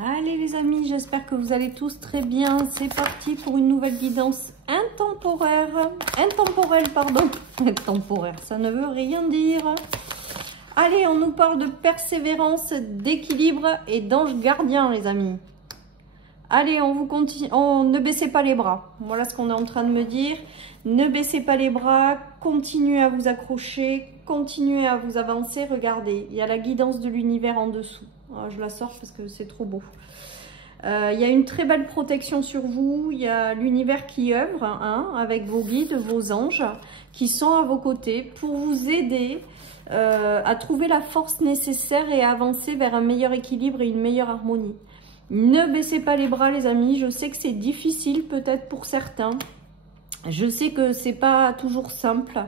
Allez les amis, j'espère que vous allez tous très bien. C'est parti pour une nouvelle guidance intemporelle, pardon. Intemporaire, ça ne veut rien dire. Allez, on nous parle de persévérance, d'équilibre et d'ange gardien les amis. Allez, on vous continue, ne baissez pas les bras. Voilà ce qu'on est en train de me dire. Ne baissez pas les bras, continuez à vous accrocher, continuez à vous avancer. Regardez, il y a la guidance de l'univers en dessous. Alors, je la sors parce que c'est trop beau. Il y a une très belle protection sur vous. Il y a l'univers qui œuvre avec vos guides, vos anges qui sont à vos côtés pour vous aider à trouver la force nécessaire et à avancer vers un meilleur équilibre et une meilleure harmonie. Ne baissez pas les bras les amis. Je sais que c'est difficile peut-être pour certains. Je sais que c'est pas toujours simple.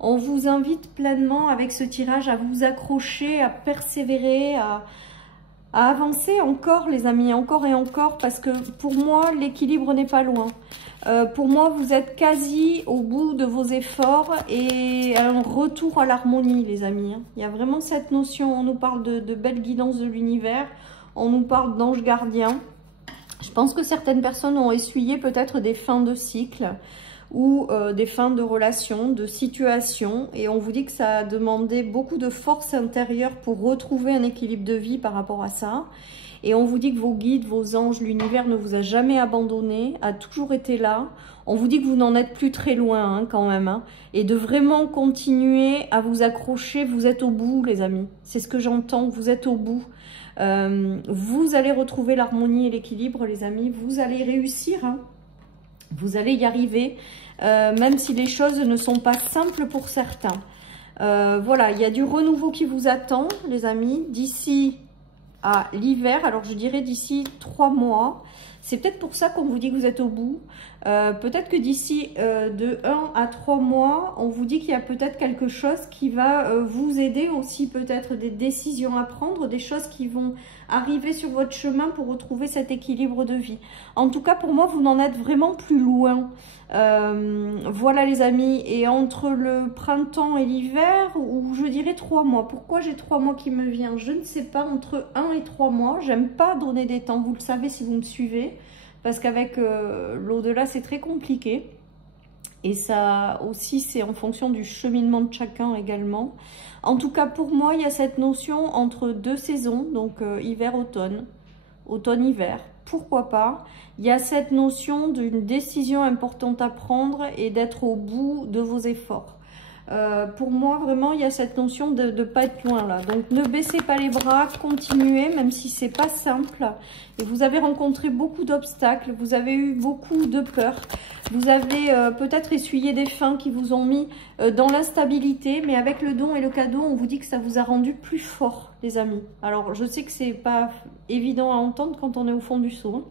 On vous invite pleinement avec ce tirage à vous accrocher, à persévérer, à avancer encore les amis, encore et encore, parce que pour moi l'équilibre n'est pas loin. Pour moi vous êtes quasi au bout de vos efforts et un retour à l'harmonie les amis. Il y a vraiment cette notion, on nous parle de belle guidance de l'univers, on nous parle d'ange gardien. Je pense que certaines personnes ont essuyé peut-être des fins de cycle ou des fins de relations, de situations, et on vous dit que ça a demandé beaucoup de force intérieure pour retrouver un équilibre de vie par rapport à ça. Et on vous dit que vos guides, vos anges, l'univers ne vous a jamais abandonné, a toujours été là. On vous dit que vous n'en êtes plus très loin quand même, et de vraiment continuer à vous accrocher. Vous êtes au bout les amis, c'est ce que j'entends, vous êtes au bout. Vous allez retrouver l'harmonie et l'équilibre les amis, vous allez réussir, vous allez y arriver, même si les choses ne sont pas simples pour certains. Voilà, il y a du renouveau qui vous attend les amis, d'ici à l'hiver, alors je dirais d'ici 3 mois. C'est peut-être pour ça qu'on vous dit que vous êtes au bout. Peut-être que d'ici de 1 à 3 mois, on vous dit qu'il y a peut-être quelque chose qui va vous aider aussi, peut-être des décisions à prendre, des choses qui vont arriver sur votre chemin pour retrouver cet équilibre de vie. En tout cas, pour moi, vous n'en êtes vraiment plus loin. Voilà les amis, et entre le printemps et l'hiver, ou je dirais 3 mois. Pourquoi j'ai 3 mois qui me vient? Je ne sais pas, entre 1 et 3 mois. J'aime pas donner des temps, vous le savez si vous me suivez, parce qu'avec l'au-delà c'est très compliqué, et ça aussi c'est en fonction du cheminement de chacun également. En tout cas pour moi il y a cette notion entre 2 saisons, donc hiver-automne, automne-hiver, pourquoi pas. Il y a cette notion d'une décision importante à prendre et d'être au bout de vos efforts. Pour moi, vraiment, il y a cette notion de ne pas être loin là. Donc, ne baissez pas les bras, continuez, même si c'est pas simple. Et vous avez rencontré beaucoup d'obstacles, vous avez eu beaucoup de peur. Vous avez peut-être essuyé des fins qui vous ont mis dans l'instabilité. Mais avec le don et le cadeau, on vous dit que ça vous a rendu plus fort, les amis. Alors, je sais que c'est pas évident à entendre quand on est au fond du seau.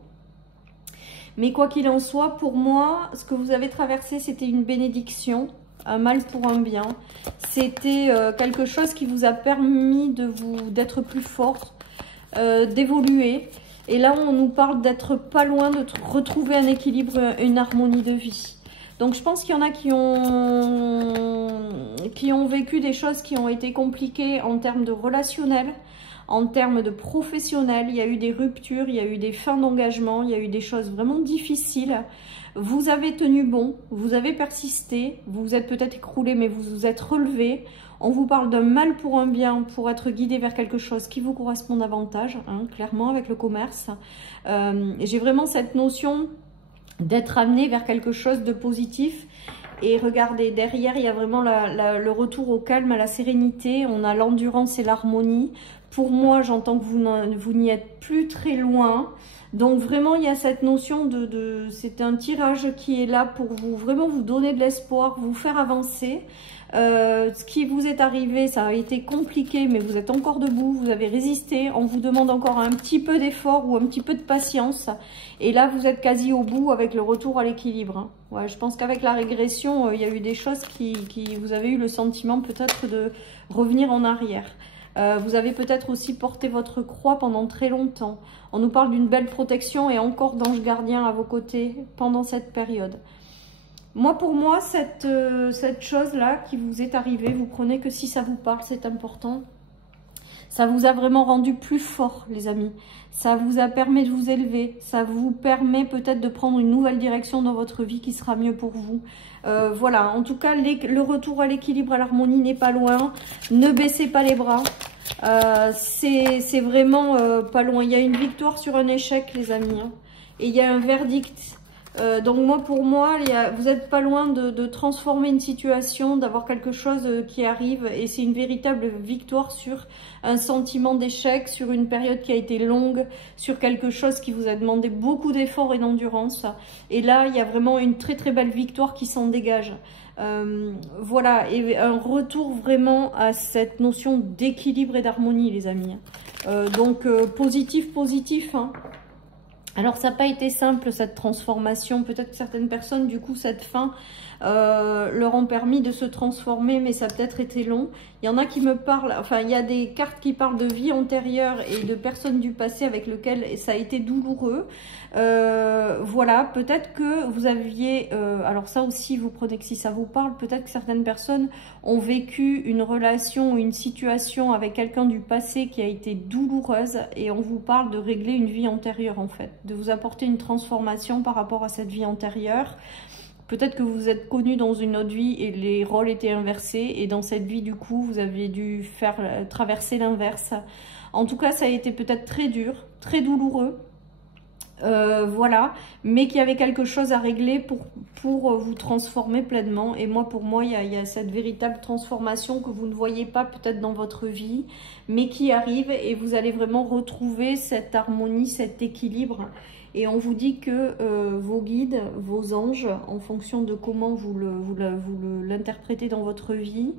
Mais quoi qu'il en soit, pour moi, ce que vous avez traversé, c'était une bénédiction. Un mal pour un bien. C'était quelque chose qui vous a permis d'être plus fort, d'évoluer. Et là, on nous parle d'être pas loin de retrouver un équilibre, une harmonie de vie. Donc, je pense qu'il y en a qui ont vécu des choses qui ont été compliquées en termes de relationnel, en termes de professionnel. Il y a eu des ruptures, il y a eu des fins d'engagement, il y a eu des choses vraiment difficiles. Vous avez tenu bon, vous avez persisté, vous vous êtes peut-être écroulé, mais vous vous êtes relevé. On vous parle d'un mal pour un bien, pour être guidé vers quelque chose qui vous correspond davantage, clairement, avec le commerce. J'ai vraiment cette notion d'être amené vers quelque chose de positif. Et regardez, derrière, il y a vraiment le retour au calme, à la sérénité. On a l'endurance et l'harmonie. Pour moi, j'entends que vous n'y êtes plus très loin. Donc vraiment, il y a cette notion c'est un tirage qui est là pour vous, vraiment vous donner de l'espoir, vous faire avancer. Ce qui vous est arrivé, ça a été compliqué, mais vous êtes encore debout, vous avez résisté. On vous demande encore un petit peu d'effort ou un petit peu de patience. Et là, vous êtes quasi au bout avec le retour à l'équilibre. Ouais, je pense qu'avec la régression, il y a eu des choses vous avez eu le sentiment peut-être de revenir en arrière. Vous avez peut-être aussi porté votre croix pendant très longtemps. On nous parle d'une belle protection et encore d'anges gardiens à vos côtés pendant cette période. Moi, pour moi, cette chose-là qui vous est arrivée, vous prenez que si ça vous parle, c'est important. Ça vous a vraiment rendu plus fort, les amis. Ça vous a permis de vous élever. Ça vous permet peut-être de prendre une nouvelle direction dans votre vie qui sera mieux pour vous. Voilà, en tout cas, le retour à l'équilibre, à l'harmonie n'est pas loin. Ne baissez pas les bras. C'est vraiment pas loin. Il y a une victoire sur un échec, les amis. Hein. Et il y a un verdict. Donc moi, pour moi, vous n'êtes pas loin de transformer une situation, d'avoir quelque chose qui arrive. Et c'est une véritable victoire sur un sentiment d'échec, sur une période qui a été longue, sur quelque chose qui vous a demandé beaucoup d'efforts et d'endurance. Et là, il y a vraiment une très très belle victoire qui s'en dégage. Voilà, et un retour vraiment à cette notion d'équilibre et d'harmonie, les amis. Donc positif, positif, hein. Alors, ça n'a pas été simple, cette transformation. Peut-être que certaines personnes, du coup, cette fin leur ont permis de se transformer, mais ça a peut-être été long. Il y en a qui me parlent, enfin, il y a des cartes qui parlent de vie antérieure et de personnes du passé avec lesquelles ça a été douloureux. Voilà, peut-être que vous aviez, alors ça aussi, vous prenez que si ça vous parle, peut-être que certaines personnes ont vécu une relation ou une situation avec quelqu'un du passé qui a été douloureuse et on vous parle de régler une vie antérieure en fait, de vous apporter une transformation par rapport à cette vie antérieure. Peut-être que vous êtes connu dans une autre vie et les rôles étaient inversés et dans cette vie du coup vous aviez dû faire traverser l'inverse. En tout cas ça a été peut-être très dur, très douloureux. Voilà, mais qu'il y avait quelque chose à régler pour vous transformer pleinement. Et moi, pour moi, il y a cette véritable transformation que vous ne voyez pas peut-être dans votre vie, mais qui arrive et vous allez vraiment retrouver cette harmonie, cet équilibre. Et on vous dit que vos guides, vos anges, en fonction de comment vous l'interprétez dans votre vie,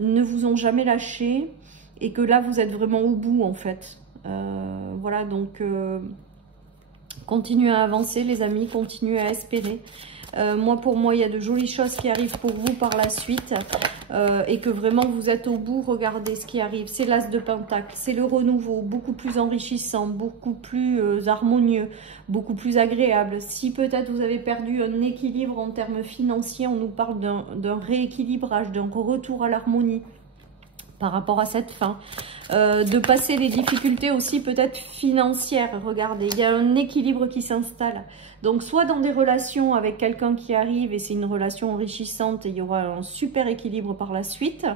ne vous ont jamais lâché et que là, vous êtes vraiment au bout en fait. Voilà, donc... continuez à avancer les amis, continuez à espérer. Moi pour moi il y a de jolies choses qui arrivent pour vous par la suite et que vraiment vous êtes au bout. Regardez ce qui arrive, c'est l'As de Pentacle, c'est le renouveau, beaucoup plus enrichissant, beaucoup plus harmonieux, beaucoup plus agréable. Si peut-être vous avez perdu un équilibre en termes financiers, on nous parle d'un rééquilibrage, d'un retour à l'harmonie par rapport à cette fin, de passer les difficultés aussi peut-être financières. Regardez, il y a un équilibre qui s'installe. Donc soit dans des relations avec quelqu'un qui arrive et c'est une relation enrichissante et il y aura un super équilibre par la suite,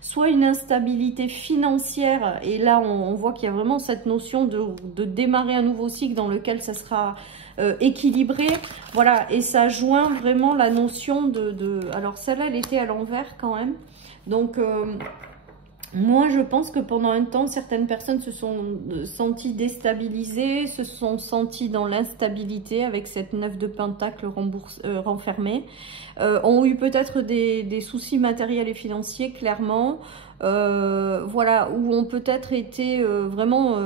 soit une instabilité financière et là on voit qu'il y a vraiment cette notion de démarrer un nouveau cycle dans lequel ça sera équilibré. Voilà, et ça joint vraiment la notion alors celle-là elle était à l'envers quand même, donc... moi, je pense que pendant un temps, certaines personnes se sont senties déstabilisées, se sont senties dans l'instabilité avec cette 9 de Pentacle renfermée, ont eu peut-être des soucis matériels et financiers, clairement, voilà, ou ont peut-être été vraiment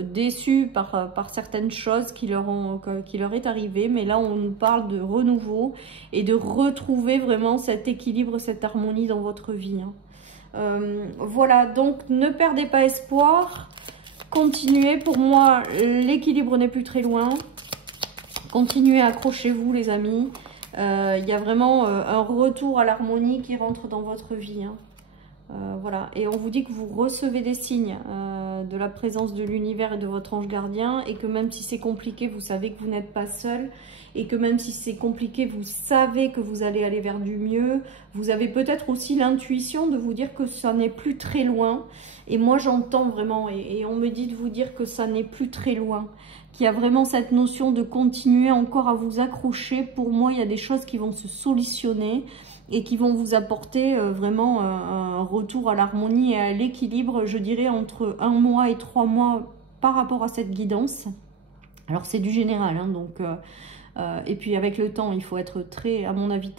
déçus par certaines choses qui leur est arrivée, mais là, on nous parle de renouveau et de retrouver vraiment cet équilibre, cette harmonie dans votre vie, hein. Voilà, donc ne perdez pas espoir, continuez. Pour moi, l'équilibre n'est plus très loin. Continuez, accrochez-vous les amis. Il y a vraiment un retour à l'harmonie qui rentre dans votre vie, hein. Voilà, et on vous dit que vous recevez des signes de la présence de l'univers et de votre ange gardien, et que même si c'est compliqué, vous savez que vous n'êtes pas seul, et que même si c'est compliqué, vous savez que vous allez aller vers du mieux. Vous avez peut-être aussi l'intuition de vous dire que ça n'est plus très loin, et moi j'entends vraiment, et on me dit de vous dire que ça n'est plus très loin, qu'il y a vraiment cette notion de continuer encore à vous accrocher. Pour moi, il y a des choses qui vont se solutionner, et qui vont vous apporter vraiment un retour à l'harmonie et à l'équilibre, je dirais, entre 1 mois et 3 mois par rapport à cette guidance. Alors, c'est du général, hein, donc... et puis, avec le temps, il faut être très, à mon avis,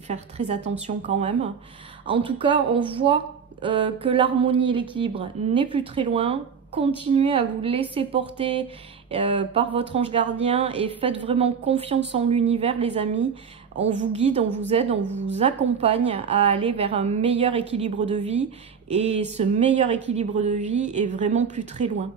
faire très attention quand même. En tout cas, on voit que l'harmonie et l'équilibre n'est plus très loin. Continuez à vous laisser porter par votre ange gardien et faites vraiment confiance en l'univers, les amis. On vous guide, on vous aide, on vous accompagne à aller vers un meilleur équilibre de vie. Et ce meilleur équilibre de vie est vraiment plus très loin.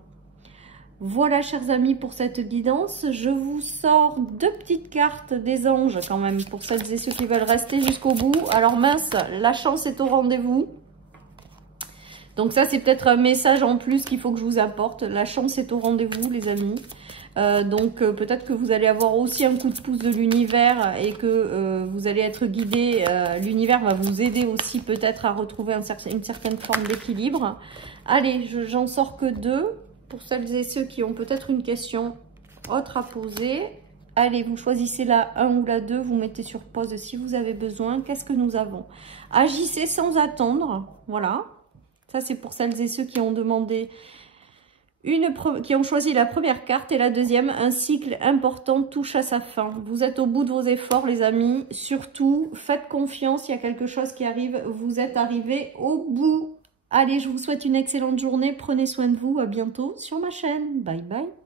Voilà, chers amis, pour cette guidance. Je vous sors 2 petites cartes des anges quand même, pour celles et ceux qui veulent rester jusqu'au bout. Alors mince, la chance est au rendez-vous. Donc ça, c'est peut-être un message en plus qu'il faut que je vous apporte. La chance est au rendez-vous, les amis. Donc peut-être que vous allez avoir aussi un coup de pouce de l'univers et que vous allez être guidé. L'univers va vous aider aussi peut-être à retrouver une certaine forme d'équilibre. Allez, j'en sors que 2 pour celles et ceux qui ont peut-être une question autre à poser. Allez, vous choisissez la 1 ou la 2, vous mettez sur pause si vous avez besoin. Qu'est-ce que nous avons? Agissez sans attendre, voilà. Ça, c'est pour celles et ceux qui ont demandé, qui ont choisi la première carte et la deuxième. Un cycle important touche à sa fin. Vous êtes au bout de vos efforts, les amis. Surtout, faites confiance, il y a quelque chose qui arrive. Vous êtes arrivés au bout. Allez, je vous souhaite une excellente journée. Prenez soin de vous. À bientôt sur ma chaîne. Bye bye.